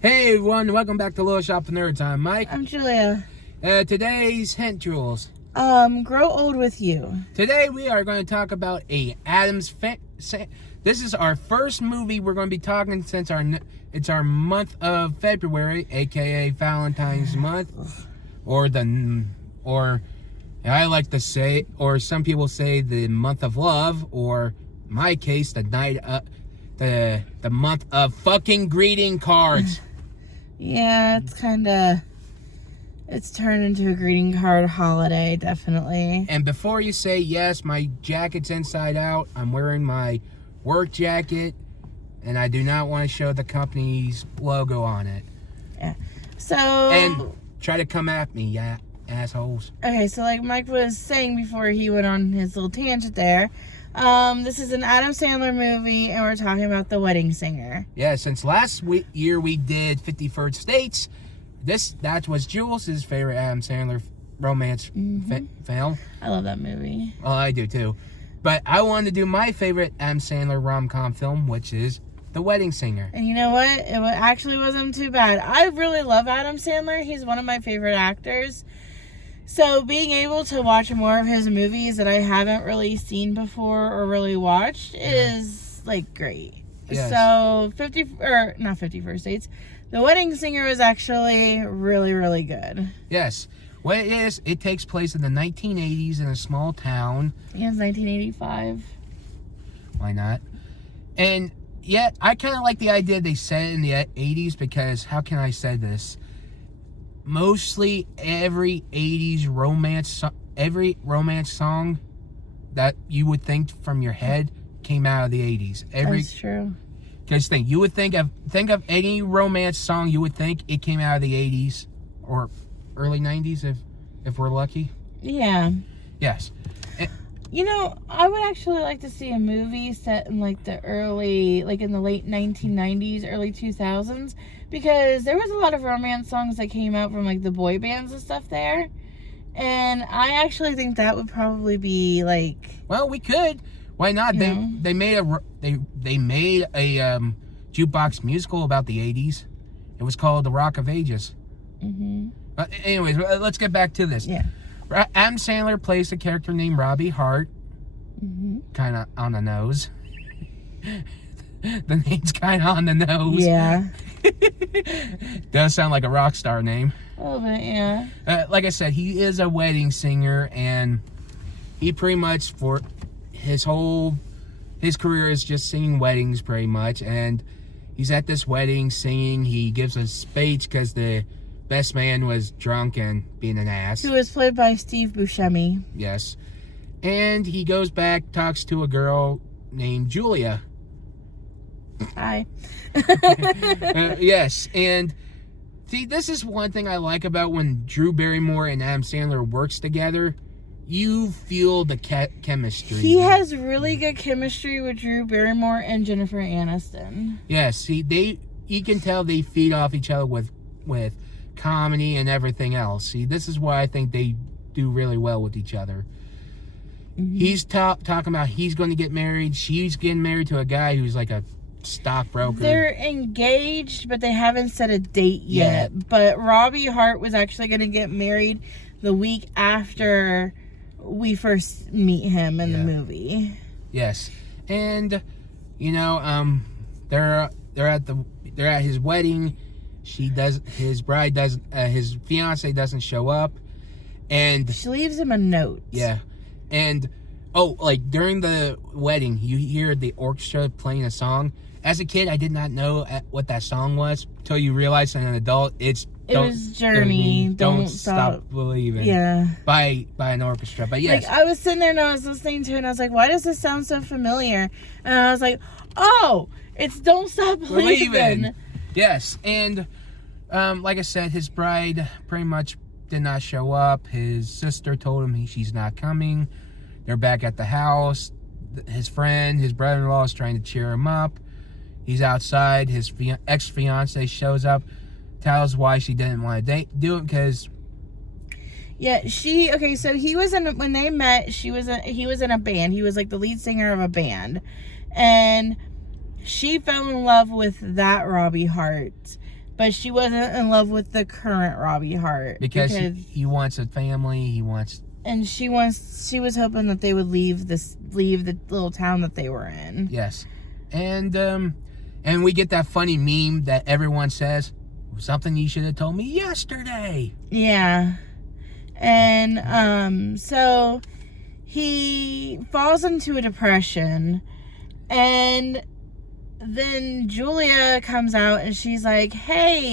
Hey everyone, welcome back to Little Shop of Nerds. I'm Mike. I'm Julia. Today's hint jewels. Grow old with you. Today we are going to talk about this is our first movie we're going to be talking since it's our month of February, aka Valentine's month, or I like to say, or some people say the month of love, or in my case the month of fucking greeting cards. Yeah, it's turned into a greeting card holiday, definitely. And before you say yes, my jacket's inside out. I'm wearing my work jacket, and I do not want to show the company's logo on it. Yeah. So. And try to come at me, yeah, assholes. Okay, so like Mike was saying before he went on his little tangent there, this is an Adam Sandler movie, and we're talking about The Wedding Singer. Yeah, since last year we did 50 First Dates. That was Jules' favorite Adam Sandler romance film. I love that movie. Oh, I do too. But I wanted to do my favorite Adam Sandler rom-com film, which is The Wedding Singer. And you know what? It actually wasn't too bad. I really love Adam Sandler. He's one of my favorite actors. So being able to watch more of his movies that I haven't really seen before or really watched is like great. Yes. So not 50 First Dates. The Wedding Singer was actually really, really good. Yes. What it is, it takes place in the 1980s in a small town. Yeah, it's 1985. Why not? And yet, I kind of like the idea they set it in the 80s because, how can I say this? Mostly every 80s romance song that you would think from your head came out of the 80s. That's true. Because you would think of any romance song, you would think it came out of the 80s or early 90s if we're lucky. Yeah. Yes. You know, I would actually like to see a movie set in like in the late 1990s, early 2000s, because there was a lot of romance songs that came out from like the boy bands and stuff there. And I actually think that would probably be like... Well, we could. Why not? They made a jukebox musical about the 80s. It was called The Rock of Ages. Mm-hmm. But anyways, let's get back to this. Yeah. Adam Sandler plays a character named Robbie Hart. Mm-hmm. Kind of on the nose. The name's kind of on the nose. Yeah. Does sound like a rock star name. A little bit, yeah. Like I said, he is a wedding singer, and he pretty much for his career is just singing weddings pretty much. And he's at this wedding singing. He gives a speech because the best man was drunk and being an ass. Who was played by Steve Buscemi. Yes. And he goes back, talks to a girl named Julia. Hi. Yes. And see, this is one thing I like about when Drew Barrymore and Adam Sandler works together. You feel the chemistry. He has really good chemistry with Drew Barrymore and Jennifer Aniston. Yes. You can tell they feed off each other with comedy and everything else. See, this is why I think they do really well with each other. Mm-hmm. He's talking about he's going to get married. She's getting married to a guy who's like a stockbroker. They're engaged, but they haven't set a date yet. But Robbie Hart was actually going to get married the week after we first meet him in the movie. Yes. And they're at his wedding. His fiance doesn't show up, and she leaves him a note. Yeah. And during the wedding, you hear the orchestra playing a song. As a kid, I did not know what that song was until you realize as an adult it was Journey. Don't Stop Believing. Yeah. By an orchestra. But yes. I was sitting there and I was listening to it and I was like, why does this sound so familiar? And I was like, oh, it's Don't Stop Believing. Yes. And like I said, his bride pretty much did not show up. His sister told him she's not coming. They're back at the house. His brother-in-law is trying to cheer him up. He's outside. His ex-fiance shows up, tells why she didn't want to do it because... Yeah, so he was when they met, he was in a band. He was like the lead singer of a band. And she fell in love with that Robbie Hart. but she wasn't in love with the current Robbie Hart because he wants a family. He wants, and she was hoping that they would leave the little town that they were in. Yes, and we get that funny meme that everyone says, something you should have told me yesterday. Yeah. And so he falls into a depression, and then Julia comes out and she's like, "Hey,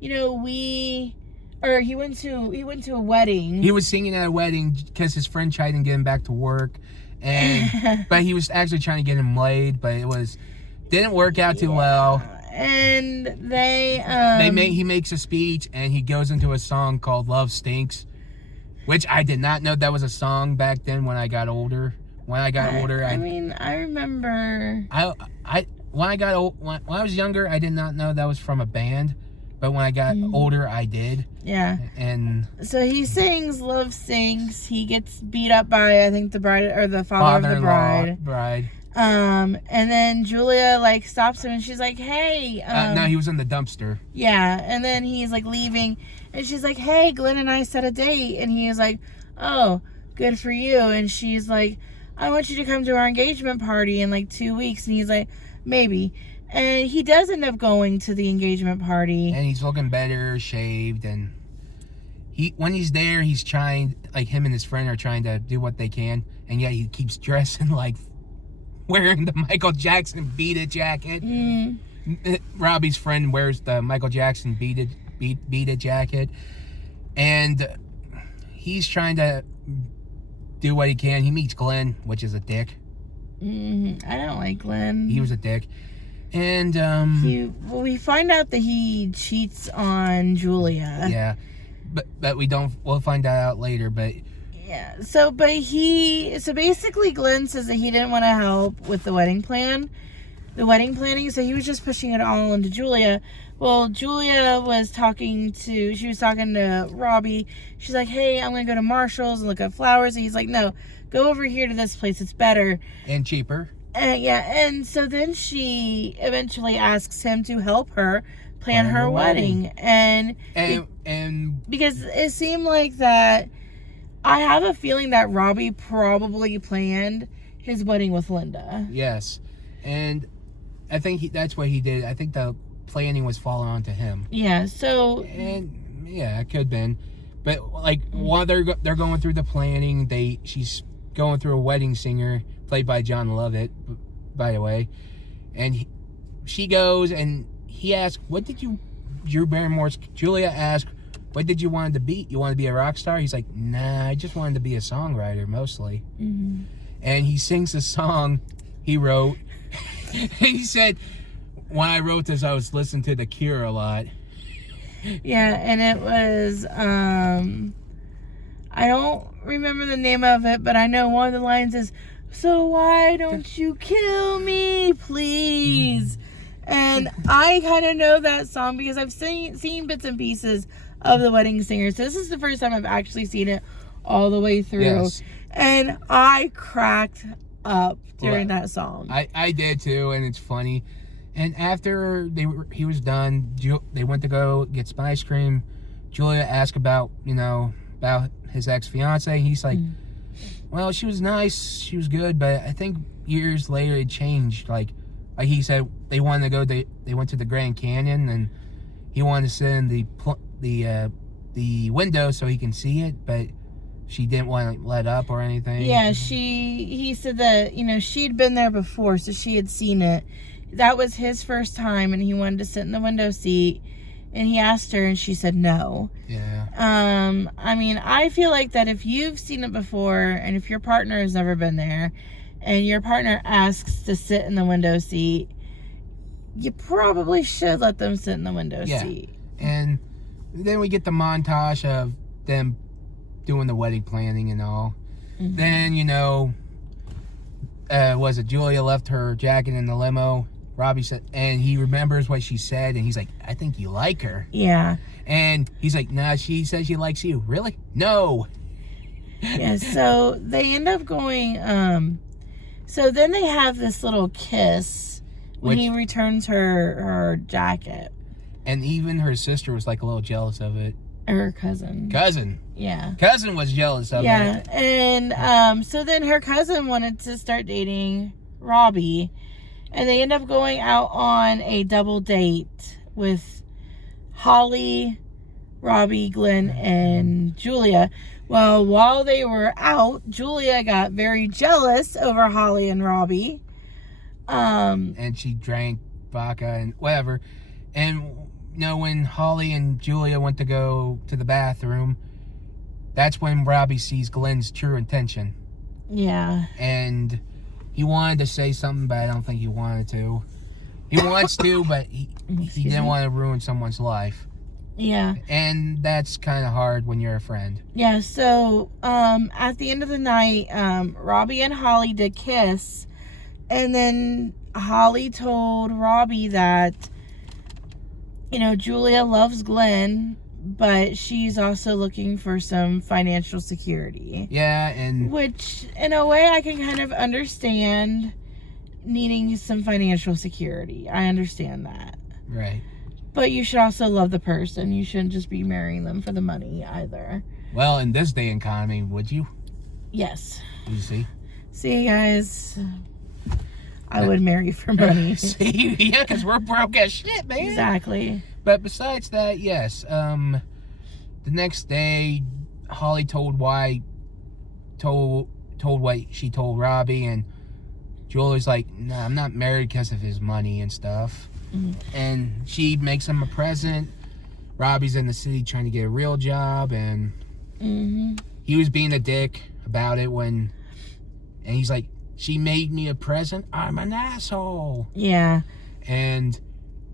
you know, he went to a wedding." He was singing at a wedding because his friend tried to get him back to work, and but he was actually trying to get him laid, but didn't work out too well. And he makes a speech and he goes into a song called "Love Stinks," which I did not know that was a song back then. When I got older, I remember. When I was younger, I did not know that was from a band, but when I got older, I did. Yeah. And so he sings "Love Stinks." He gets beat up by, I think, the bride or the father of the bride. And then Julia like stops him and she's like, "Hey." No, he was in the dumpster. Yeah, and then he's like leaving, and she's like, "Hey, Glenn and I set a date," and he is like, "Oh, good for you." And she's like, "I want you to come to our engagement party in like 2 weeks," and he's like, "Maybe." And he does end up going to the engagement party, and he's looking better, shaved, and when he's there, he's trying, like, him and his friend are trying to do what they can, and yet he keeps dressing like wearing the Michael Jackson Beat It jacket. Robbie's friend wears the Michael Jackson Beat It jacket, and he's trying to do what he can. He meets Glenn, which is a dick. I don't like Glenn. He was a dick, and we find out that he cheats on Julia. Yeah, but we don't. We'll find that out later, but. Yeah, so basically Glenn says that he didn't want to help with the wedding planning, so he was just pushing it all into Julia. Well, Julia was talking to Robbie. She's like, "Hey, I'm going to go to Marshall's and look at flowers." And he's like, "No, go over here to this place. It's better. And cheaper." And so then she eventually asks him to help her plan her wedding. And because it seemed like that, I have a feeling that Robbie probably planned his wedding with Linda. Yes. And I think that's what he did. I think the planning was falling onto him. Yeah, so... And, yeah, it could have been. But, like, while they're going through the planning, she's going through a wedding singer, played by John Lovett, by the way. And she goes, and he asks, Julia asked, "What did you want to be? You want to be a rock star?" He's like, "Nah, I just wanted to be a songwriter, mostly." And he sings a song he wrote. He said, "When I wrote this, I was listening to The Cure a lot." Yeah, and it was, I don't remember the name of it, but I know one of the lines is, "So why don't you kill me, please?" And I kind of know that song because I've seen bits and pieces of The Wedding Singer. So this is the first time I've actually seen it all the way through. Yes. And I cracked up during that song. I did too, and it's funny. And after he was done, they went to go get some ice cream. Julia asked about his ex-fiance. He's like, "Well, she was nice, she was good, but I think years later it changed." Like he said, they wanted to go. They went to the Grand Canyon, and he wanted to sit in the window so he can see it, but she didn't want to let up or anything. Yeah, he said that, she'd been there before, so she had seen it. That was his first time, and he wanted to sit in the window seat, and he asked her, and she said no. Yeah. I mean, I feel like that if you've seen it before, and if your partner has never been there, and your partner asks to sit in the window seat, you probably should let them sit in the window seat. And then we get the montage of them doing the wedding planning and all. Then, Julia left her jacket in the limo. Robbie said, and he remembers what she said, and he's like, "I think you like her." Yeah. And he's like, "Nah, she says she likes you." "Really?" "No." Yeah, so they end up going, so then they have this little kiss when he returns her jacket. And even her sister was like a little jealous of it. Her cousin. Cousin was jealous of it. Yeah, and so then her cousin wanted to start dating Robbie, and they end up going out on a double date with Holly, Robbie, Glenn, and Julia. Well, while they were out, Julia got very jealous over Holly and Robbie. And she drank vodka and whatever. And when Holly and Julia went to go to the bathroom, that's when Robbie sees Glenn's true intention. Yeah. And he wanted to say something, but I don't think he wanted to. He wants to, but he didn't want to ruin someone's life. Yeah. And that's kind of hard when you're a friend. Yeah, so at the end of the night, Robbie and Holly did kiss. And then Holly told Robbie that, Julia loves Glenn, but she's also looking for some financial security. Yeah, and... Which, in a way, I can kind of understand needing some financial security. I understand that. Right. But you should also love the person. You shouldn't just be marrying them for the money either. Well, in this day and economy, would you? Yes. You see? See, guys, I would marry for money. See? Yeah, because we're broke as shit, man. Exactly. But besides that, yes. The next day, Holly told what she told Robbie, and Julia's like, "Nah, I'm not married because of his money and stuff." Mm-hmm. And she makes him a present. Robbie's in the city trying to get a real job, and he was being a dick about it and he's like, "She made me a present? I'm an asshole." Yeah. And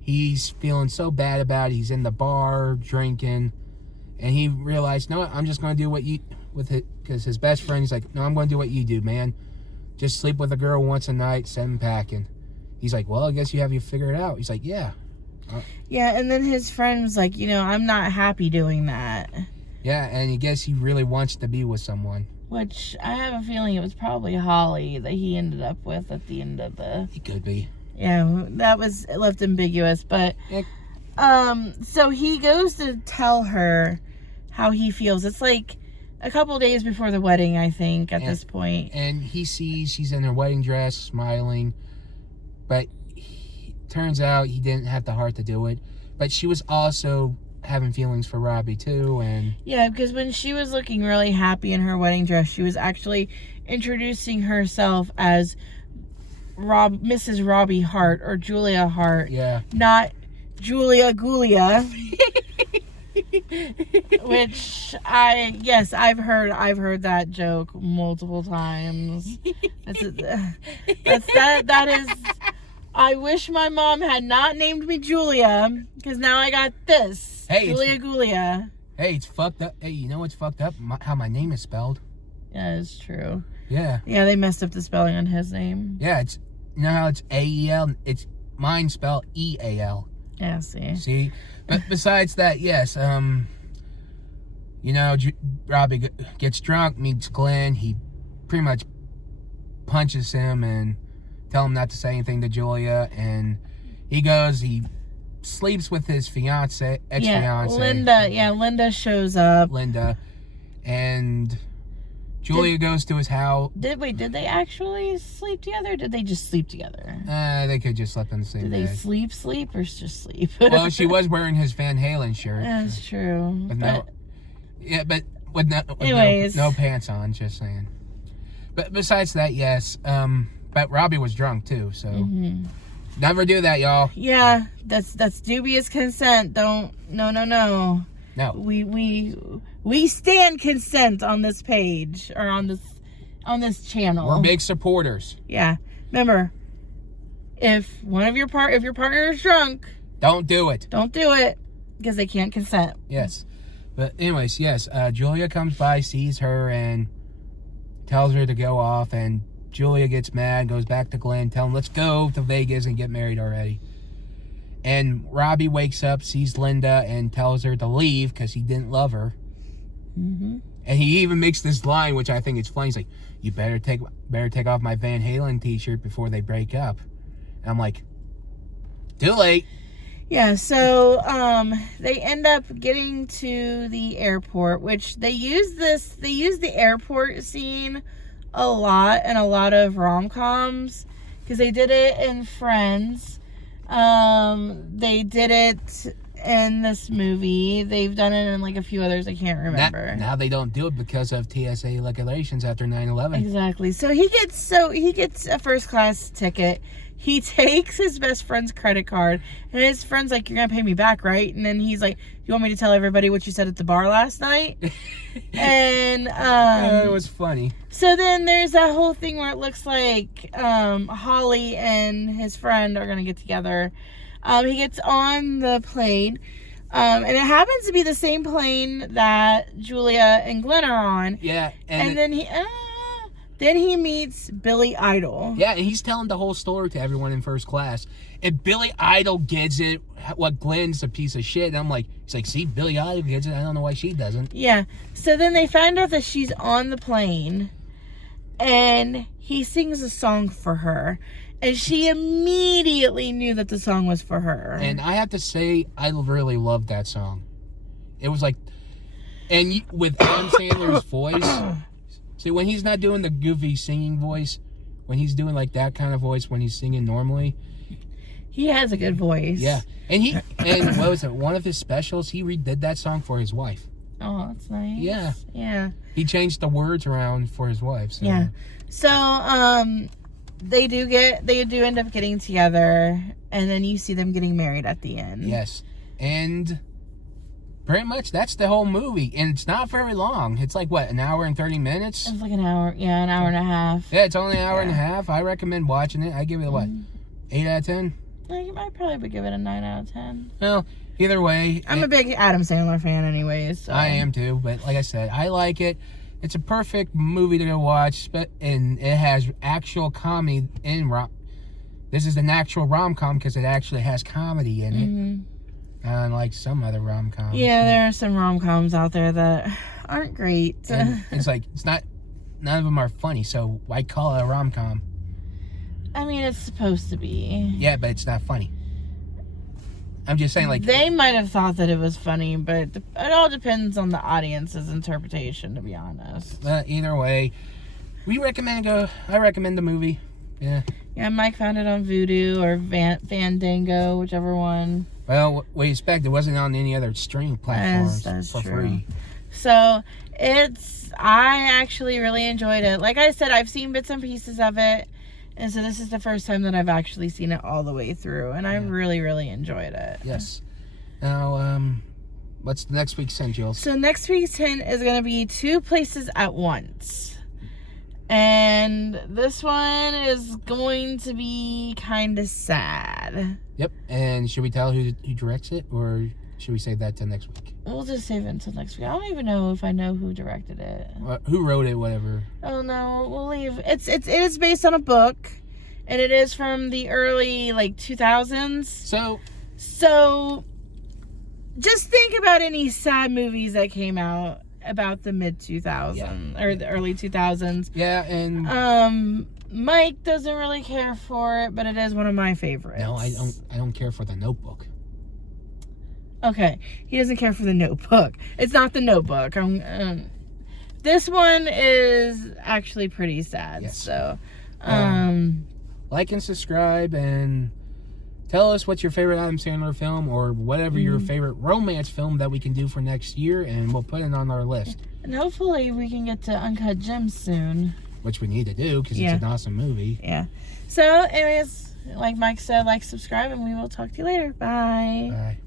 he's feeling so bad about it. He's in the bar drinking, and he realized, "No, I'm just going to do what you with it," because his best friend's like, "No, I'm going to do what you do, man. Just sleep with a girl once a night, send him packing." He's like, "Well, I guess you have you figured it out." He's like, "Yeah." Yeah, and then his friend was like, "I'm not happy doing that." Yeah, and I guess he really wants to be with someone. Which I have a feeling it was probably Holly that he ended up with at the end of the... He could be. Yeah, that was left ambiguous, but... Yeah. So he goes to tell her how he feels. It's like a couple days before the wedding, I think, at this point. And he sees she's in her wedding dress, smiling. But turns out he didn't have the heart to do it. But she was also having feelings for Robbie, too. And yeah, because when she was looking really happy in her wedding dress, she was actually introducing herself as Mrs. Robbie Hart or Julia Hart. Yeah. Not Julia Gulia. Which I've heard that joke multiple times. That is, I wish my mom had not named me Julia, because now I got this. Hey, Julia Gulia. Hey, it's fucked up. Hey, you know what's fucked up? How my name is spelled. Yeah, it's true. Yeah. Yeah, they messed up the spelling on his name. Yeah, how it's A-E-L? It's mine spelled E-A-L. Yeah, see. See? But besides that, yes, Robbie gets drunk, meets Glenn. He pretty much punches him and tell him not to say anything to Julia. And he sleeps with his ex-fiance. Yeah, Linda shows up. And Julia goes to his house. Did they actually sleep together? Or did they just sleep together? They could just sleep in the same bed. Did they sleep, or just sleep? Well, she was wearing his Van Halen shirt. That's true. But with no pants on, just saying. But besides that, yes. But Robbie was drunk too, so never do that, y'all. Yeah, that's dubious consent. No. No. We stand consent on this page or on this channel. We're big supporters. Yeah. Remember, if your partner is drunk, don't do it. Don't do it because they can't consent. Yes. But anyways, yes, Julia comes by, sees her, and tells her to go off, and Julia gets mad, goes back to Glenn, tell him, let's go to Vegas and get married already. And Robbie wakes up, sees Linda, and tells her to leave because he didn't love her. Mm-hmm. And he even makes this line, which I think is funny. He's like, "You better take off my Van Halen t-shirt before they break up." And I'm like, too late. Yeah, so they end up getting to the airport, which they use the airport scene a lot in a lot of rom-coms, because they did it in Friends. They did it in this movie. They've done it in like a few others I can't remember. Now they don't do it because of TSA regulations after 9/11. Exactly. So he gets a first class ticket. He takes his best friend's credit card, and his friend's like, "You're gonna pay me back, right?" And then he's like, "You want me to tell everybody what you said at the bar last night?" And it was funny. so then there's that whole thing where it looks like Holly and his friend are gonna get together. He gets on the plane, and it happens to be the same plane that Julia and Glenn are on. Yeah, And then he meets Billy Idol. yeah, and he's telling the whole story to everyone in first class. And Billy Idol gets it. What Glenn's a piece of shit. And I'm like, he's like, see, Billy Idol gets it. I don't know why she doesn't. Yeah. So then they find out that she's on the plane, and he sings a song for her, and she immediately knew that the song was for her. And I have to say, I really loved that song. It was like, and with Adam Sandler's voice. See, when he's not doing the goofy singing voice, when he's doing like that kind of voice, when he's singing normally, he has a good voice. yeah. And what was it? One of his specials, he redid that song for his wife. Oh, that's nice. Yeah. Yeah. He changed the words around for his wife. So. Yeah. So they do end up getting together, and then you see them getting married at the end. Yes. And pretty much that's the whole movie. And it's not very long. It's like, what, an hour and 30 minutes? It's like an hour. Yeah, an hour and a half. Yeah, it's only an hour and a half. I recommend watching it. I give it, what, 8 out of 10? I probably would give it a 9 out of 10. Well, either way. I'm a big Adam Sandler fan anyways. So. I am too. But like I said, I like it. It's a perfect movie to go watch. And it has actual comedy in This is an actual rom-com because it actually has comedy in it. Mm-hmm. Unlike some other rom-coms. Yeah, there are some rom-coms out there that aren't great. And it's like, none of them are funny, so why call it a rom-com? I mean, it's supposed to be. Yeah, but it's not funny. I'm just saying, like... They might have thought that it was funny, but it all depends on the audience's interpretation, to be honest. Either way, I recommend the movie. Yeah. Yeah, Mike found it on Vudu or Fandango, whichever one. Well, what do you expect? It wasn't on any other streaming platforms That's for true. free. So, I actually really enjoyed it. Like I said, I've seen bits and pieces of it. And so this is the first time that I've actually seen it all the way through. And I really, really enjoyed it. Yes. Now, what's the next week's hint, Jules? So next week's hint is going to be 2 Places at Once. And this one is going to be kind of sad. Yep. And should we tell who directs it, or should we save that till next week? We'll just save it until next week. I don't even know if I know who directed it. Who wrote it, whatever. Oh no, we'll leave. It is based on a book, and it is from the early 2000s. So just think about any sad movies that came out about the mid 2000s or the early 2000s. Yeah, and Mike doesn't really care for it, but it is one of my favorites. No, I don't care for The Notebook. Okay, he doesn't care for The Notebook. It's not The Notebook. This one is actually pretty sad. Yes. So, like and subscribe, and tell us what's your favorite Adam Sandler film, or whatever your favorite romance film that we can do for next year, and we'll put it on our list. And hopefully we can get to Uncut Gems soon. Which we need to do, because it's an awesome movie. Yeah. So, anyways, like Mike said, like, subscribe, and we will talk to you later. Bye. Bye.